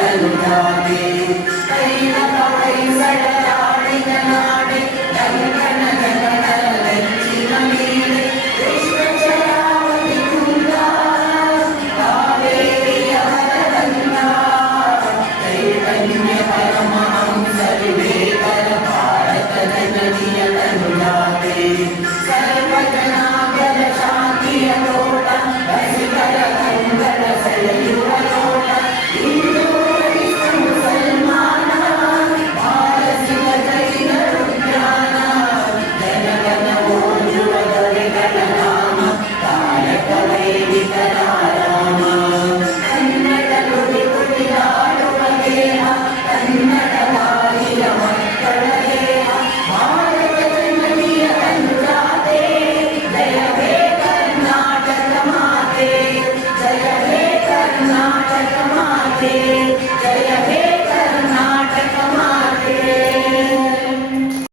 கருணாவே கைல கவை சடாடினார்